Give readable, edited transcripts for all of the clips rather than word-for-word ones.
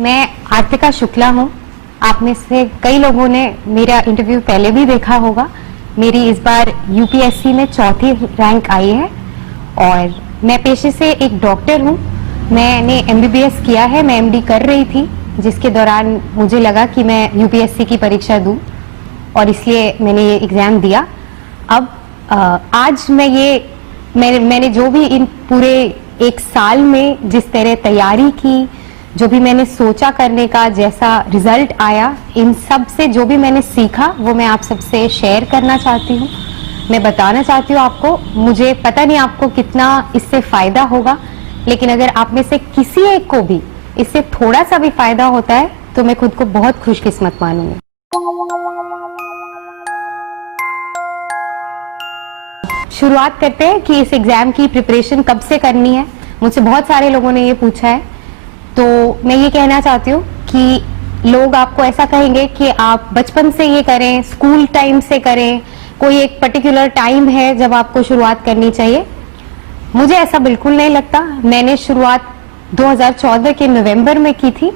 मैं आर्तिका शुक्ला हूँ। आप में से कई लोगों ने मेरा इंटरव्यू पहले भी देखा होगा। मेरी इस बार यूपीएससी में चौथी रैंक आई है और मैं पेशे से एक डॉक्टर हूँ। मैंने एमबीबीएस किया है, मैं एमडी कर रही थी, जिसके दौरान मुझे लगा कि मैं यूपीएससी की परीक्षा दूँ और इसलिए मैंने ये एग्ज़ाम दिया। अब आज मैंने जो भी इन पूरे एक साल में जिस तरह तैयारी की, जो भी मैंने सोचा करने का जैसा रिजल्ट आया, इन सब से जो भी मैंने सीखा वो मैं आप सबसे शेयर करना चाहती हूँ। मैं बताना चाहती हूँ आपको। मुझे पता नहीं आपको कितना इससे फायदा होगा, लेकिन अगर आप में से किसी एक को भी इससे थोड़ा सा भी फायदा होता है तो मैं खुद को बहुत खुशकिस्मत मानूंगी। शुरुआत करते हैं कि इस एग्जाम की प्रिपरेशन कब से करनी है। मुझसे बहुत सारे लोगों ने ये पूछा है, तो मैं ये कहना चाहती हूँ कि लोग आपको ऐसा कहेंगे कि आप बचपन से ये करें, स्कूल टाइम से करें, कोई एक पर्टिकुलर टाइम है जब आपको शुरुआत करनी चाहिए। मुझे ऐसा बिल्कुल नहीं लगता। मैंने शुरुआत 2014 के नवंबर में की थी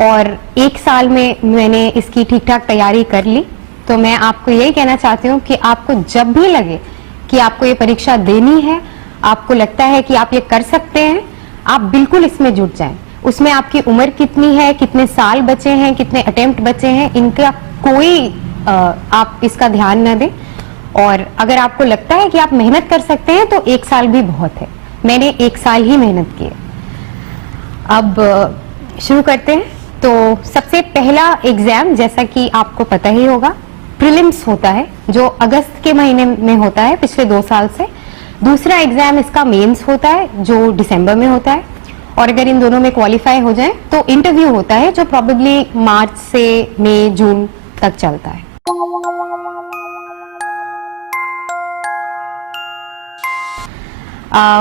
और एक साल में मैंने इसकी ठीक ठाक तैयारी कर ली। तो मैं आपको यही कहना चाहती हूँ कि आपको जब भी लगे कि आपको ये परीक्षा देनी है, आपको लगता है कि आप ये कर सकते हैं, आप बिल्कुल इसमें जुट जाएं। उसमें आपकी उम्र कितनी है, कितने साल बचे हैं, कितने अटेम्प्ट बचे हैं, इनका कोई आप इसका ध्यान न दें। और अगर आपको लगता है कि आप मेहनत कर सकते हैं तो एक साल भी बहुत है। मैंने एक साल ही मेहनत की है। अब शुरू करते हैं। तो सबसे पहला एग्जाम, जैसा कि आपको पता ही होगा, प्रीलिम्स होता है, जो अगस्त के महीने में होता है पिछले 2 साल से। दूसरा एग्जाम इसका मेंस होता है, जो दिसंबर में होता है। और अगर इन दोनों में क्वालिफाई हो जाए तो इंटरव्यू होता है, जो प्रोबेबली मार्च से मई जून तक चलता है।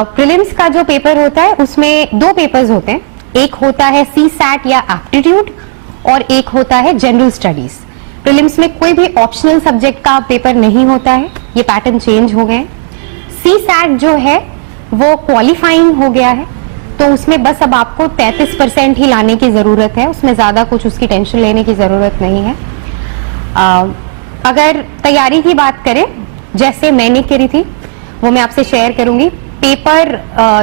प्रीलिम्स का जो पेपर होता है उसमें 2 पेपर्स होते हैं। एक होता है सीसैट या एप्टीट्यूड और एक होता है जनरल स्टडीज। प्रीलिम्स में कोई भी ऑप्शनल सब्जेक्ट का पेपर नहीं होता है, ये पैटर्न चेंज हो गए। सीसैट जो है वो क्वालिफाइंग हो गया है, तो उसमें बस अब आपको 33% ही लाने की जरूरत है। उसमें ज्यादा कुछ उसकी टेंशन लेने की जरूरत नहीं है। अगर तैयारी की बात करें, जैसे मैंने करी थी वो मैं आपसे शेयर करूंगी। पेपर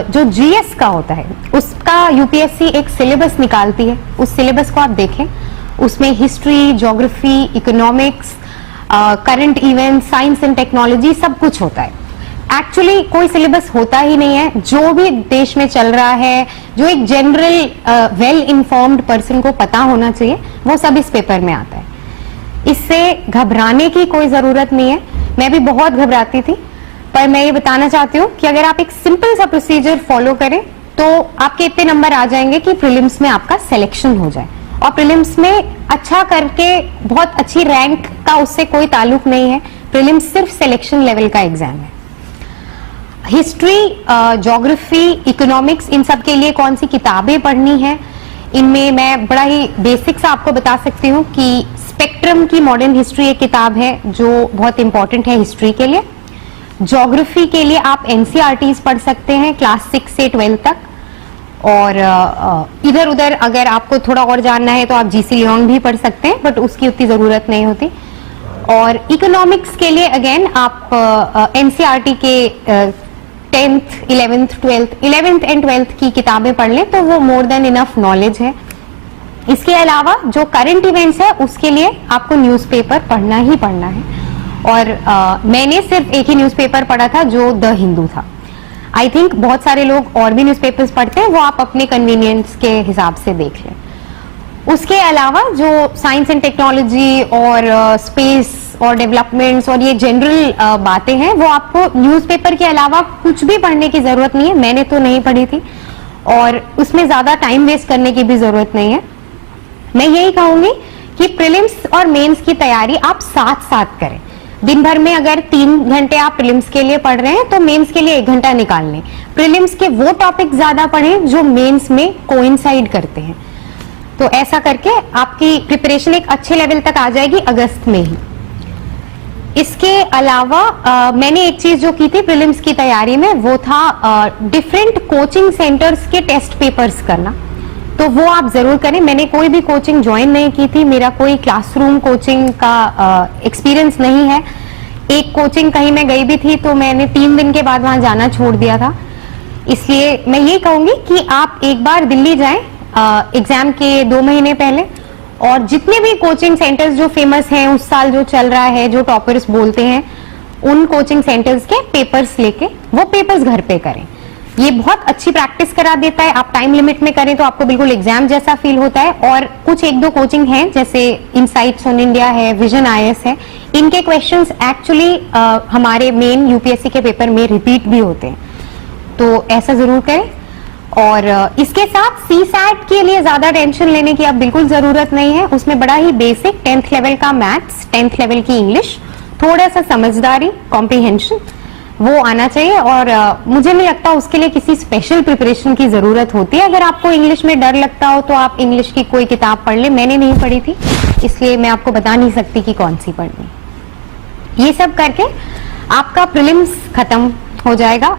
जो जीएस का होता है उसका यूपीएससी एक सिलेबस निकालती है। उस सिलेबस को आप देखें, उसमें history, geography, economics, current event, science and technology सब कुछ होता है। एक्चुअली कोई सिलेबस होता ही नहीं है। जो भी देश में चल रहा है, जो एक जनरल वेल इन्फॉर्म्ड पर्सन को पता होना चाहिए, वो सब इस पेपर में आता है। इससे घबराने की कोई जरूरत नहीं है। मैं भी बहुत घबराती थी, पर मैं ये बताना चाहती हूँ कि अगर आप एक सिंपल सा प्रोसीजर फॉलो करें तो आपके इतने नंबर आ जाएंगे कि प्रीलिम्स में आपका सिलेक्शन हो जाए। और प्रीलिम्स में अच्छा करके बहुत अच्छी रैंक का उससे कोई ताल्लुक नहीं है। प्रीलिम्स सिर्फ सिलेक्शन लेवल का एग्जाम है। हिस्ट्री, ज्योग्राफी, इकोनॉमिक्स, इन सब के लिए कौन सी किताबें पढ़नी है, इनमें मैं बड़ा ही बेसिक सा आपको बता सकती हूँ कि स्पेक्ट्रम की मॉडर्न हिस्ट्री एक किताब है जो बहुत इंपॉर्टेंट है हिस्ट्री के लिए। ज्योग्राफी के लिए आप एनसीईआरटीज पढ़ सकते हैं क्लास 6 से 12 तक। और इधर उधर अगर आपको थोड़ा और जानना है तो आप जीसी लियोंग भी पढ़ सकते हैं, बट उसकी उतनी जरूरत नहीं होती। और इकोनॉमिक्स के लिए अगेन आप एनसीईआरटी के 10th, 11th, 11th and 12th की किताबें पढ़ लें तो वो मोर देन इनफ नॉलेज है। इसके अलावा जो करंट इवेंट्स है उसके लिए आपको न्यूज़पेपर पढ़ना ही पढ़ना है। और मैंने सिर्फ एक ही न्यूज़पेपर पढ़ा था जो द हिंदू था। आई थिंक बहुत सारे लोग और भी न्यूज़पेपर्स पढ़ते हैं, वो आप अपने कन्वीनियंस के हिसाब से देख लें। उसके अलावा जो साइंस एंड टेक्नोलॉजी और स्पेस और डेवलपमेंट्स और ये जनरल बातें हैं, वो आपको न्यूज़पेपर के अलावा कुछ भी पढ़ने की जरूरत नहीं है। मैंने तो नहीं पढ़ी थी और उसमें ज्यादा टाइम वेस्ट करने की भी जरूरत नहीं है। मैं यही कहूंगी कि प्रीलिम्स और मेंस की तैयारी आप साथ साथ करें। दिन भर में अगर 3 घंटे आप प्रीलिम्स के लिए पढ़ रहे हैं तो मेंस के लिए 1 घंटा निकाल लें। प्रीलिम्स के वो टॉपिक ज्यादा पढ़ें जो मेंस में कोइंसाइड करते हैं। तो ऐसा करके आपकी प्रिपरेशन एक अच्छे लेवल तक आ जाएगी अगस्त में ही। इसके अलावा मैंने एक चीज जो की थी प्रीलिम्स की तैयारी में, वो था डिफरेंट कोचिंग सेंटर्स के टेस्ट पेपर्स करना। तो वो आप जरूर करें। मैंने कोई भी कोचिंग ज्वाइन नहीं की थी, मेरा कोई क्लासरूम कोचिंग का एक्सपीरियंस नहीं है। एक कोचिंग कहीं मैं गई भी थी तो मैंने 3 दिन के बाद वहां जाना छोड़ दिया था। इसलिए मैं ये कहूंगी कि आप एक बार दिल्ली जाएं एग्जाम के 2 महीने पहले, और जितने भी कोचिंग सेंटर्स जो फेमस हैं उस साल जो चल रहा है, जो टॉपर्स बोलते हैं, उन कोचिंग सेंटर्स के पेपर्स लेके वो पेपर्स घर पे करें। ये बहुत अच्छी प्रैक्टिस करा देता है। आप टाइम लिमिट में करें तो आपको बिल्कुल एग्जाम जैसा फील होता है। और कुछ 1-2 कोचिंग हैं जैसे इनसाइट्स ऑन इंडिया है, विजन IAS है, इनके क्वेश्चंस एक्चुअली हमारे मेन यूपीएससी के पेपर में रिपीट भी होते हैं, तो ऐसा जरूर करें। और इसके साथ CSAT के लिए ज्यादा टेंशन लेने की अब बिल्कुल जरूरत नहीं है। उसमें बड़ा ही बेसिक 10th लेवल का मैथ्स, 10th लेवल की इंग्लिश, थोड़ा सा समझदारी, कॉम्प्रिहेंशन वो आना चाहिए। और मुझे नहीं लगता उसके लिए किसी स्पेशल प्रिपरेशन की जरूरत होती है। अगर आपको इंग्लिश में डर लगता हो तो आप इंग्लिश की कोई किताब पढ़ ले। मैंने नहीं पढ़ी थी इसलिए मैं आपको बता नहीं सकती कि कौन सी पढ़नी। ये सब करके आपका प्रीलिम्स खत्म हो जाएगा।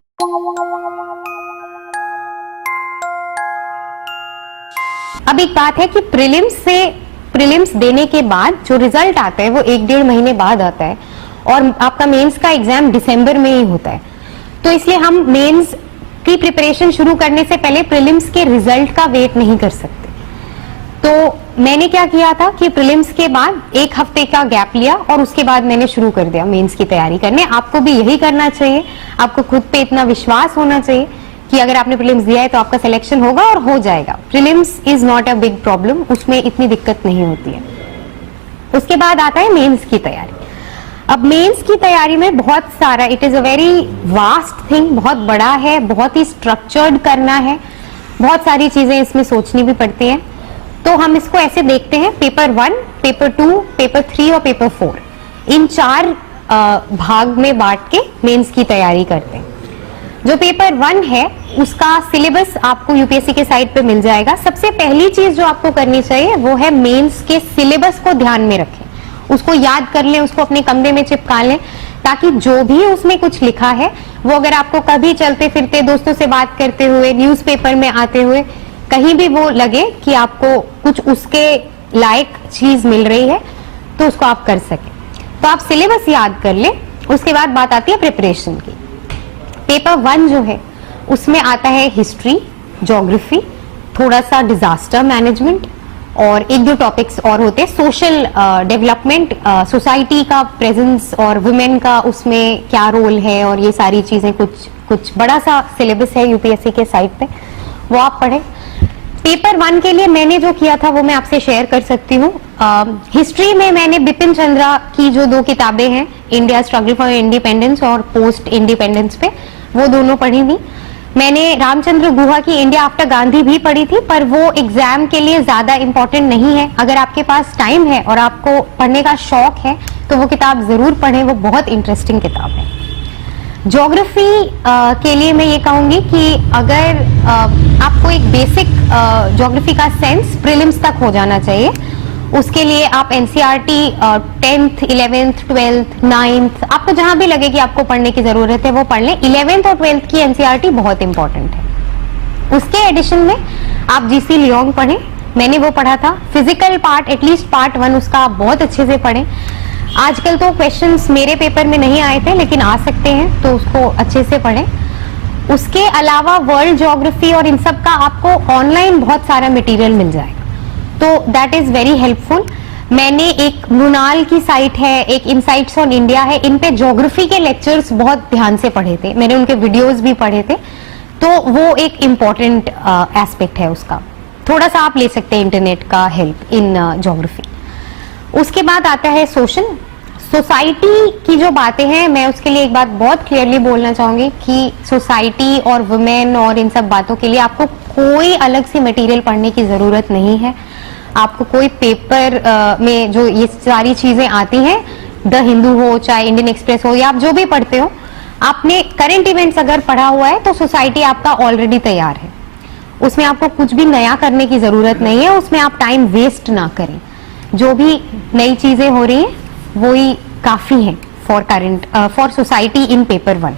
अब एक बात है कि प्रीलिम्स देने के बाद जो रिजल्ट आता है वो 1-1.5 महीने बाद आता है, और आपका मेंस का एग्जाम दिसंबर में ही होता है। तो इसलिए हम मेंस की प्रिपरेशन शुरू करने से पहले प्रीलिम्स के रिजल्ट का वेट नहीं कर सकते। तो मैंने क्या किया था कि प्रीलिम्स के बाद 1 हफ्ते का गैप लिया और उसके बाद मैंने शुरू कर दिया मेंस की तैयारी करने। आपको भी यही करना चाहिए। आपको खुद पे इतना विश्वास होना चाहिए कि अगर आपने प्रीलिम्स दिया है तो आपका सिलेक्शन होगा और हो जाएगा। Prelims is not a big problem, उसमें इतनी दिक्कत नहीं होती है। उसके बाद आता है मेंस की तैयारी। अब मेंस की तैयारी में बहुत सारा, it is a very vast thing, बहुत बड़ा है, बहुत ही स्ट्रक्चर्ड करना है, बहुत सारी चीजें इसमें सोचनी भी पड़ती है। तो हम इसको ऐसे देखते हैं, पेपर 1, पेपर 2, पेपर 3 और पेपर 4, इन 4 भाग में बांट के मेंस की तैयारी करते हैं। जो पेपर 1 है उसका सिलेबस आपको यूपीएससी के साइट पे मिल जाएगा। सबसे पहली चीज जो आपको करनी चाहिए वो है मेंस के सिलेबस को ध्यान में रखें, उसको याद कर लें, उसको अपने कमरे में चिपका लें, ताकि जो भी उसमें कुछ लिखा है वो अगर आपको कभी चलते फिरते दोस्तों से बात करते हुए, न्यूज़पेपर में आते हुए कहीं भी वो लगे कि आपको कुछ उसके लायक चीज मिल रही है तो उसको आप कर सकें। तो आप सिलेबस याद कर लें। उसके बाद बात आती है प्रिपरेशन की। पेपर 1 जो है उसमें आता है हिस्ट्री, ज्योग्राफी, थोड़ा सा डिजास्टर मैनेजमेंट और 1-2 टॉपिक्स और होते हैं, सोशल डेवलपमेंट, सोसाइटी का प्रेजेंस और वुमेन का उसमें क्या रोल है, और ये सारी चीजें कुछ बड़ा सा सिलेबस है यूपीएससी के साइट पे, वो आप पढ़ें। पेपर 1 के लिए मैंने जो किया था वो मैं आपसे शेयर कर सकती हूँ। हिस्ट्री में मैंने बिपिन चंद्रा की जो 2 किताबें हैं, इंडिया स्ट्रगल फॉर इंडिपेंडेंस और पोस्ट इंडिपेंडेंस पे, वो दोनों पढ़ी थी। मैंने रामचंद्र गुहा की इंडिया आफ्टर गांधी भी पढ़ी थी, पर वो एग्जाम के लिए ज्यादा इंपॉर्टेंट नहीं है। अगर आपके पास टाइम है और आपको पढ़ने का शौक है तो वो किताब जरूर पढ़ें, वो बहुत इंटरेस्टिंग किताब है। ज्योग्राफी के लिए मैं ये कहूंगी कि अगर आपको एक बेसिक ज्योग्राफी का सेंस प्रीलिम्स तक हो जाना चाहिए, उसके लिए आप NCERT 10th, 11th, 12th, 9th, आपको जहां भी लगे कि आपको पढ़ने की जरूरत है वो पढ़ लें। 11th और 12th की एनसीईआरटी बहुत इंपॉर्टेंट है। उसके एडिशन में आप जीसी लियोंग पढ़ें, मैंने वो पढ़ा था। फिजिकल पार्ट, एटलीस्ट पार्ट 1 उसका आप बहुत अच्छे से पढ़ें। आजकल तो क्वेश्चंस मेरे पेपर में नहीं आए थे लेकिन आ सकते हैं, तो उसको अच्छे से पढ़ें। उसके अलावा वर्ल्ड ज्योग्राफी और इन सब का आपको ऑनलाइन बहुत सारा मटेरियल मिल जाएगा, तो दैट इज वेरी हेल्पफुल। मैंने एक मृणाल की साइट है, एक इनसाइट्स ऑन इंडिया है, इन पे ज्योग्राफी के लेक्चर्स बहुत ध्यान से पढ़े थे, मैंने उनके वीडियोस भी पढ़े थे, तो वो एक इम्पॉर्टेंट एस्पेक्ट है उसका। थोड़ा सा आप ले सकते हैं इंटरनेट का हेल्प इन ज्योग्राफी। उसके बाद आता है सोशल, सोसाइटी की जो बातें हैं, मैं उसके लिए एक बात बहुत क्लियरली बोलना चाहूंगी कि सोसाइटी और वुमेन और इन सब बातों के लिए आपको कोई अलग से मटेरियल पढ़ने की जरूरत नहीं है। आपको कोई पेपर में जो ये सारी चीजें आती हैं, द हिंदू हो चाहे इंडियन एक्सप्रेस हो या आप जो भी पढ़ते हो, आपने करंट इवेंट्स अगर पढ़ा हुआ है तो सोसाइटी आपका ऑलरेडी तैयार है, उसमें आपको कुछ भी नया करने की जरूरत नहीं है, उसमें आप टाइम वेस्ट ना करें। जो भी नई चीजें हो रही हैं वो ही काफी है for current, for society in paper 1।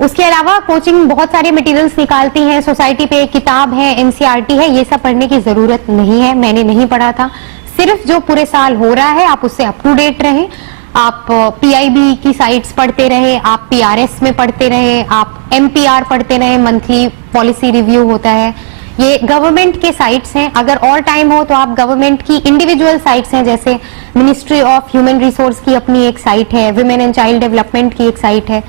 उसके अलावा कोचिंग बहुत सारे मटेरियल्स निकालती हैं, सोसाइटी पे एक किताब है, एनसीईआरटी है, ये सब पढ़ने की जरूरत नहीं है, मैंने नहीं पढ़ा था। सिर्फ जो पूरे साल हो रहा है आप उससे अप टू डेट रहें, आप पीआईबी की साइट्स पढ़ते रहे, आप पीआरएस में पढ़ते रहे, आप एमपीआर पढ़ते रहे, मंथली पॉलिसी रिव्यू होता है, ये गवर्नमेंट के साइट्स हैं। अगर ऑल टाइम हो तो आप गवर्नमेंट की इंडिविजुअल साइट्स हैं, जैसे मिनिस्ट्री ऑफ ह्यूमन रिसोर्स की अपनी एक साइट है, विमेन एंड चाइल्ड डेवलपमेंट की एक साइट है,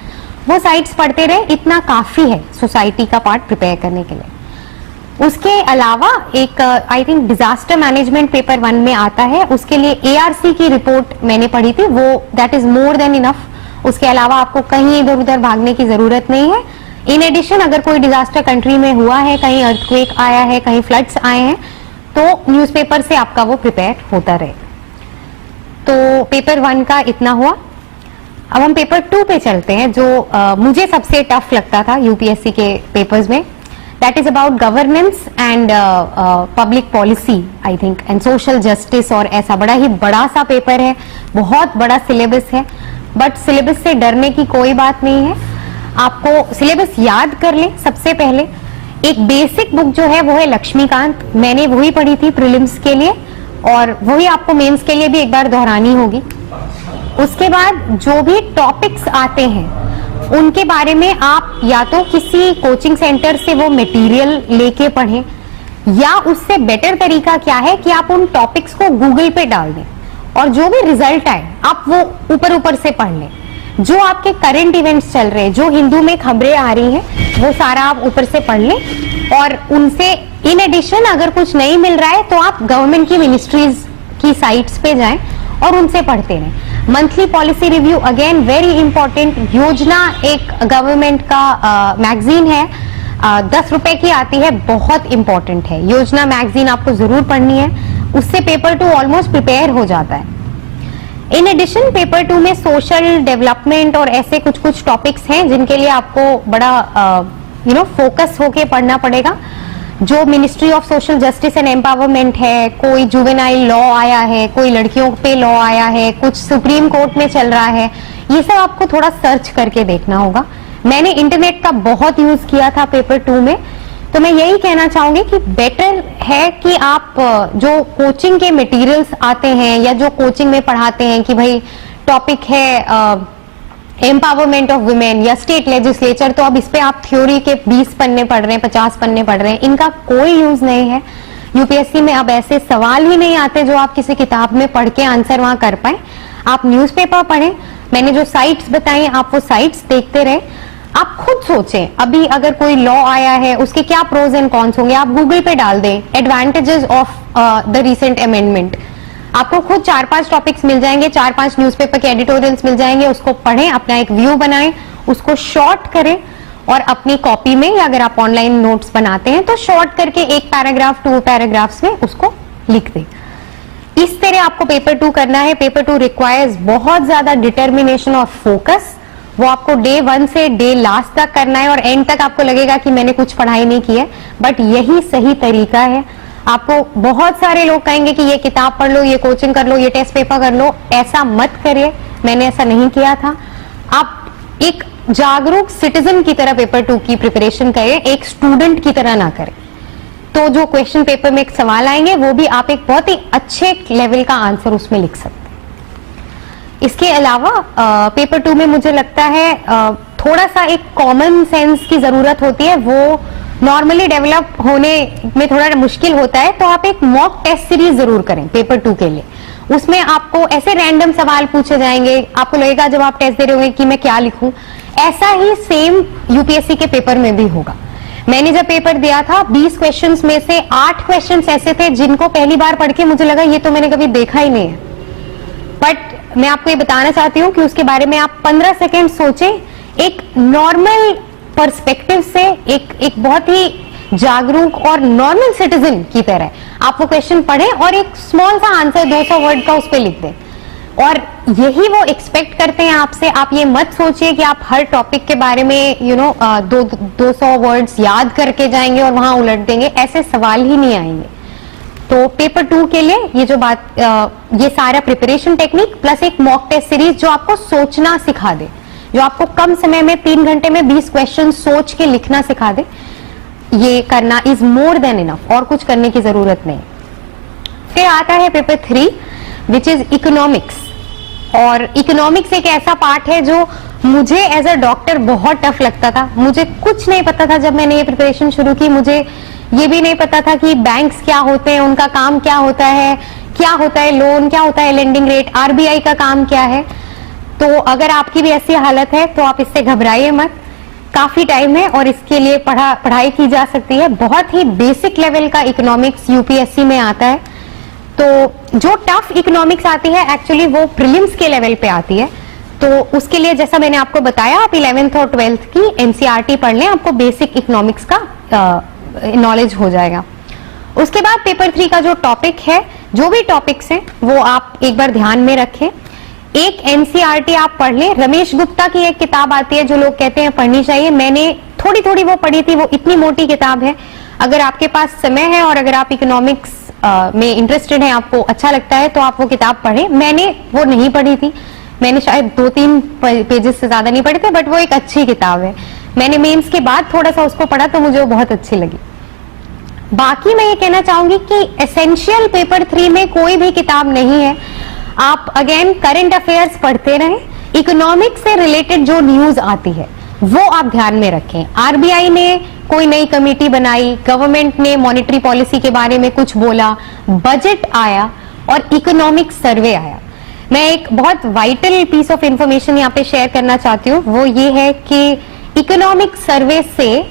वो साइट्स पढ़ते रहे, इतना काफी है सोसाइटी का पार्ट प्रिपेयर करने के लिए। उसके अलावा एक I think disaster management paper 1 में आता है, उसके लिए एआरसी की रिपोर्ट मैंने पढ़ी थी, वो that is more than enough. उसके अलावा आपको कहीं इधर उधर भागने की जरूरत नहीं है। इन एडिशन अगर कोई डिजास्टर कंट्री में हुआ है, कहीं अर्थक्वेक आया है, कहीं फ्लड्स आए हैं, तो न्यूज़पेपर से आपका वो प्रिपेयर होता रहे। तो पेपर 1 का इतना हुआ। अब हम पेपर 2 पे चलते हैं, जो मुझे सबसे टफ लगता था यूपीएससी के पेपर्स में। That is about governance and public policy I think and social justice, और ऐसा बड़ा ही बड़ा सा पेपर है, बहुत बड़ा सिलेबस है। बट सिलेबस से डरने की कोई बात नहीं है, आपको सिलेबस याद कर ले। सबसे पहले एक बेसिक बुक जो है वो है लक्ष्मीकांत, मैंने वही पढ़ी थी प्रीलिम्स के लिए, और वही आपको मेंस के लिए भी एक बार दोहरानी होगी। उसके बाद जो भी टॉपिक्स आते हैं उनके बारे में आप या तो किसी कोचिंग सेंटर से वो मटेरियल लेके पढ़ें, या उससे बेटर तरीका क्या है कि आप उन टॉपिक्स को गूगल पे डाल दें और जो भी रिजल्ट आए आप वो ऊपर ऊपर से पढ़ लें। जो आपके करंट इवेंट्स चल रहे हैं, जो हिंदू में खबरें आ रही हैं, वो सारा आप ऊपर से पढ़ लें। और उनसे इन एडिशन अगर कुछ नहीं मिल रहा है तो आप गवर्नमेंट की मिनिस्ट्रीज की साइट्स पे जाएं और उनसे पढ़ते रहें। Monthly policy review again very important. योजना एक गवर्नमेंट का मैगजीन है, 10 रुपए की आती है, बहुत इंपॉर्टेंट है। योजना मैगजीन आपको जरूर पढ़नी है, उससे पेपर 2 ऑलमोस्ट प्रिपेयर हो जाता है। इन एडिशन पेपर 2 में सोशल डेवलपमेंट और ऐसे कुछ कुछ टॉपिक्स हैं जिनके लिए आपको बड़ा फोकस होके पढ़ना पड़ेगा। जो ministry of social justice and empowerment है, कोई जुवेनाइल लॉ आया है, कोई लड़कियों पे लॉ आया है, कुछ सुप्रीम कोर्ट में चल रहा है, ये सब आपको थोड़ा सर्च करके देखना होगा। मैंने इंटरनेट का बहुत यूज किया था पेपर 2 में, तो मैं यही कहना चाहूंगी कि बेटर है कि आप जो कोचिंग के मटेरियल्स आते हैं या जो कोचिंग में पढ़ाते हैं कि भाई टॉपिक है एम्पावरमेंट ऑफ वुमेन या स्टेट लेजिस्लेचर, तो अब इस पे आप थ्योरी के 20 पन्ने पढ़ रहे हैं, 50 पन्ने पढ़ रहे हैं, इनका कोई यूज नहीं है। यूपीएससी में अब ऐसे सवाल ही नहीं आते जो आप किसी किताब में पढ़ के आंसर वहां कर पाए। आप न्यूज़पेपर पढ़ें, मैंने जो साइट्स बताई आप वो साइट्स देखते रहे। आप खुद सोचें, अभी अगर कोई लॉ आया है उसके क्या प्रोज एंड कॉन्स होंगे, आप गूगल पे डाल दें advantages of the recent amendment, आपको खुद 4-5 टॉपिक्स मिल जाएंगे, 4-5 न्यूज़पेपर के एडिटोरियल्स मिल जाएंगे। उसको पढ़ें, अपना एक व्यू बनाएं, उसको शॉर्ट करें और अपनी कॉपी में, या अगर आप ऑनलाइन नोट्स बनाते हैं तो शॉर्ट करके 1 पैराग्राफ 2 पैराग्राफ्स में उसको लिख दें। इस तरह आपको पेपर 2 करना है। पेपर 2 रिक्वायर्स बहुत ज्यादा डिटर्मिनेशन और फोकस। वो आपको डे 1 से डे लास्ट तक करना है और एंड तक आपको लगेगा कि मैंने कुछ पढ़ाई नहीं की है, बट यही सही तरीका है। आपको बहुत सारे लोग कहेंगे कि ये किताब पढ़ लो, ये कोचिंग कर लो, ये टेस्ट पेपर कर लो, ऐसा मत करिए। मैंने ऐसा नहीं किया था। आप एक जागरूक सिटीजन की तरह पेपर 2 की प्रिपरेशन करें, एक स्टूडेंट की तरह ना करें। तो जो क्वेश्चन पेपर में एक सवाल आएंगे वो भी आप एक बहुत ही अच्छे लेवल का आंसर उसमें लिख सकते हैं। इसके अलावा पेपर 2 में मुझे लगता है थोड़ा सा एक कॉमन सेंस की जरूरत होती है, वो नॉर्मली डेवलप होने में थोड़ा मुश्किल होता है। तो आप एक मॉक टेस्ट सीरीज जरूर करें पेपर 2 के लिए। उसमें आपको ऐसे रैंडम सवाल पूछे जाएंगे, आपको लगेगा जब आप टेस्ट दे रहे होंगे कि मैं क्या लिखूं। ऐसा ही सेम यूपीएससी के पेपर में भी होगा। मैंने जब पेपर दिया था 20 क्वेश्चंस में से 8 क्वेश्चंस ऐसे थे जिनको पहली बार पढ़ के मुझे लगा ये तो मैंने कभी देखा ही नहीं है। बट मैं आपको ये बताना चाहती हूँ कि उसके बारे में आप 15 सेकेंड सोचें, एक नॉर्मल पर्सपेक्टिव से, एक बहुत ही जागरूक और नॉर्मल सिटीजन की तरह आप वो क्वेश्चन पढ़ें और एक स्मॉल सा आंसर 200 वर्ड का उस पर लिख दें। और यही वो एक्सपेक्ट करते हैं आपसे। आप ये मत सोचिए कि आप हर टॉपिक के बारे में 200 वर्ड्स याद करके जाएंगे और वहां उलट देंगे, ऐसे सवाल ही नहीं आएंगे। तो पेपर 2 के लिए ये जो बात, ये सारा प्रिपरेशन टेक्निक प्लस एक मॉक टेस्ट सीरीज जो आपको सोचना सिखा दे जो आपको कम समय में 3 घंटे में 20 क्वेश्चन सोच के लिखना सिखा दे, ये करना इज मोर देन इनफ, और कुछ करने की जरूरत नहीं। फिर आता है पेपर 3 विच इज इकोनॉमिक्स। और इकोनॉमिक्स एक ऐसा पार्ट है जो मुझे एज अ डॉक्टर बहुत टफ लगता था। मुझे कुछ नहीं पता था जब मैंने ये प्रिपरेशन शुरू की। मुझे ये भी नहीं पता था कि बैंक्स क्या होते हैं, उनका काम क्या होता है लोन, क्या होता है लेंडिंग रेट, आरबीआई का काम क्या है। तो अगर आपकी भी ऐसी हालत है तो आप इससे घबराइए मत, काफी टाइम है और इसके लिए पढ़ाई की जा सकती है। बहुत ही बेसिक लेवल का इकोनॉमिक्स यूपीएससी में आता है। तो जो टफ इकोनॉमिक्स आती है एक्चुअली वो प्रीलिम्स के लेवल पे आती है। तो उसके लिए जैसा मैंने आपको बताया, आप 11th और 12th की एनसीईआरटी पढ़ लें, आपको बेसिक इकोनॉमिक्स का नॉलेज हो जाएगा। उसके बाद पेपर 3 का जो टॉपिक है, जो भी टॉपिक्स हैं वो आप एक बार ध्यान में रखें। एक एनसीईआरटी आप पढ़ लें। रमेश गुप्ता की एक किताब आती है जो लोग कहते हैं पढ़नी चाहिए, मैंने थोड़ी थोड़ी वो पढ़ी थी, वो इतनी मोटी किताब है। अगर आपके पास समय है और अगर आप इकोनॉमिक्स में इंटरेस्टेड हैं, आपको अच्छा लगता है तो आप वो किताब पढ़ें। मैंने वो नहीं पढ़ी थी, मैंने शायद 2-3 पेजेस से ज्यादा नहीं पढ़े थे, बट वो एक अच्छी किताब है। मैंने मेंस के बाद थोड़ा सा उसको पढ़ा तो मुझे वो बहुत अच्छी लगी। बाकी मैं ये कहना चाहूंगी कि एसेंशियल पेपर 3 में कोई भी किताब नहीं है। आप अगेन करंट अफेयर्स पढ़ते रहें। इकोनॉमिक्स से रिलेटेड जो न्यूज आती है वो आप ध्यान में रखें। आरबीआई ने कोई नई कमेटी बनाई, गवर्नमेंट ने मॉनेटरी पॉलिसी के बारे में कुछ बोला, बजट आया और इकोनॉमिक सर्वे आया। मैं एक बहुत वाइटल पीस ऑफ इंफॉर्मेशन यहाँ पे शेयर करना चाहती हूँ, वो ये है कि इकोनॉमिक सर्वे से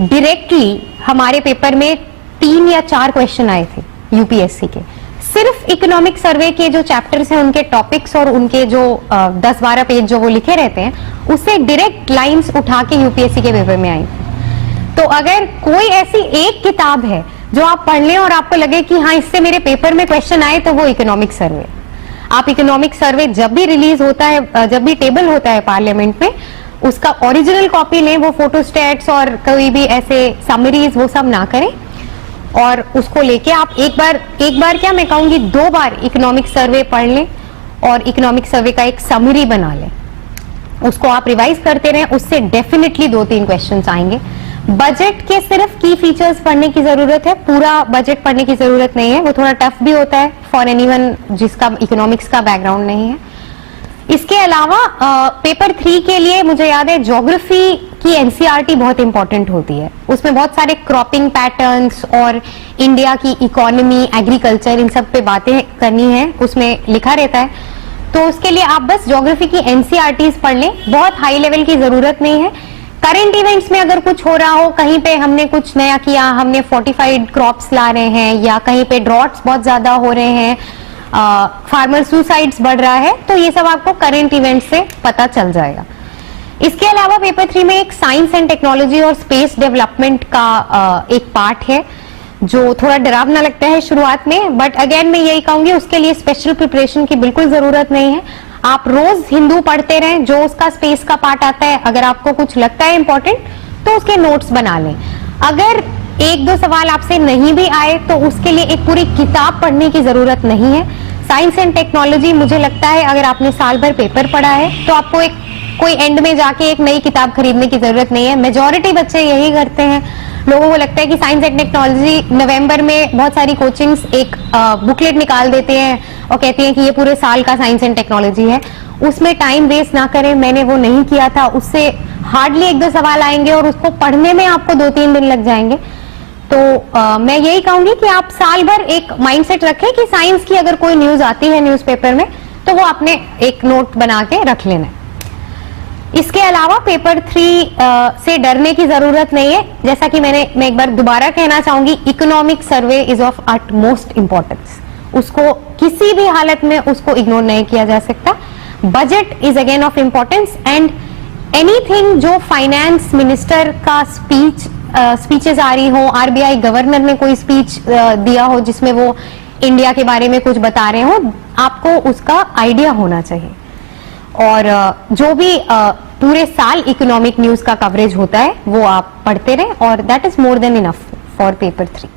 डायरेक्टली हमारे पेपर में 3 या 4 क्वेश्चन आए थे यूपीएससी के। सिर्फ इकोनॉमिक सर्वे के जो चैप्टर्स हैं, उनके टॉपिक्स और उनके जो 10-12 पेज जो वो लिखे रहते हैं, उससे डायरेक्ट लाइंस उठा के यूपीएससी के पेपर में आई थी। तो अगर कोई ऐसी एक किताब है जो आप पढ़ लें और आपको लगे कि हाँ इससे मेरे पेपर में क्वेश्चन आए, तो वो इकोनॉमिक सर्वे। आप इकोनॉमिक सर्वे जब भी रिलीज होता है, जब भी टेबल होता है पार्लियामेंट में, उसका ओरिजिनल कॉपी लें। वो फोटोस्टेट्स और कोई भी ऐसे समरीज वो सब ना करें, और उसको लेके आप एक बार क्या मैं कहूंगी 2 बार इकोनॉमिक सर्वे पढ़ लें और इकोनॉमिक सर्वे का एक समरी बना लें। उसको आप रिवाइज करते रहें, उससे डेफिनेटली 2-3 क्वेश्चंस आएंगे। बजट के सिर्फ की फीचर्स पढ़ने की जरूरत है, पूरा बजट पढ़ने की जरूरत नहीं है। वो थोड़ा टफ भी होता है फॉर एनीवन जिसका इकोनॉमिक्स का बैकग्राउंड नहीं है। इसके अलावा पेपर 3 के लिए मुझे याद है ज्योग्राफी की एनसीईआरटी बहुत इंपॉर्टेंट होती है। उसमें बहुत सारे क्रॉपिंग पैटर्न्स और इंडिया की इकोनॉमी, एग्रीकल्चर, इन सब पे बातें करनी है, उसमें लिखा रहता है। तो उसके लिए आप बस ज्योग्राफी की एनसीईआरटीज पढ़ लें, बहुत हाई लेवल की जरूरत नहीं है। करंट इवेंट्स में अगर कुछ हो रहा हो, कहीं पे हमने कुछ नया किया, हमने फोर्टिफाइड क्रॉप्स ला रहे हैं, या कहीं पे ड्रॉट्स बहुत ज्यादा हो रहे हैं, फार्मर सुसाइड्स बढ़ रहा है, तो ये सब आपको करंट इवेंट से पता चल जाएगा। इसके अलावा पेपर 3 में एक साइंस एंड टेक्नोलॉजी और स्पेस डेवलपमेंट का एक पार्ट है जो थोड़ा डरावना लगता है शुरुआत में, बट अगेन मैं यही कहूंगी उसके लिए स्पेशल प्रिपरेशन की बिल्कुल जरूरत नहीं है। आप रोज हिंदू पढ़ते रहें, जो उसका स्पेस का पार्ट आता है, अगर आपको कुछ लगता है इंपॉर्टेंट तो उसके नोट्स बना लें। अगर 1-2 सवाल आपसे नहीं भी आए तो उसके लिए एक पूरी किताब पढ़ने की जरूरत नहीं है। साइंस एंड टेक्नोलॉजी मुझे लगता है अगर आपने साल भर पेपर पढ़ा है तो आपको कोई एंड में जाके एक नई किताब खरीदने की जरूरत नहीं है। मेजॉरिटी बच्चे यही करते हैं। लोगों को लगता है कि साइंस एंड टेक्नोलॉजी, नवंबर में बहुत सारी कोचिंग्स एक बुकलेट निकाल देते हैं और कहती हैं कि ये पूरे साल का साइंस एंड टेक्नोलॉजी है। उसमें टाइम वेस्ट ना करें, मैंने वो नहीं किया था। उससे हार्डली 1-2 सवाल आएंगे और उसको पढ़ने में आपको 2-3 दिन लग जाएंगे। तो मैं यही कहूंगी कि आप साल भर एक माइंडसेट रखें कि साइंस की अगर कोई न्यूज आती है न्यूज़पेपर में तो वो आपने एक नोट बना के रख लेना है। इसके अलावा पेपर 3 से डरने की जरूरत नहीं है। जैसा कि मैं एक बार दोबारा कहना चाहूंगी, economic survey is of utmost importance. उसको किसी भी हालत में उसको इग्नोर नहीं किया जा सकता। Budget is again of importance and anything जो फाइनेंस मिनिस्टर का स्पीचेस आ रही हो, आरबीआई गवर्नर ने कोई स्पीच दिया हो जिसमें वो इंडिया के बारे में कुछ बता रहे हो, आपको उसका आइडिया होना चाहिए। और जो भी पूरे साल इकोनॉमिक न्यूज का कवरेज होता है वो आप पढ़ते रहें, और that is more than enough for paper 3।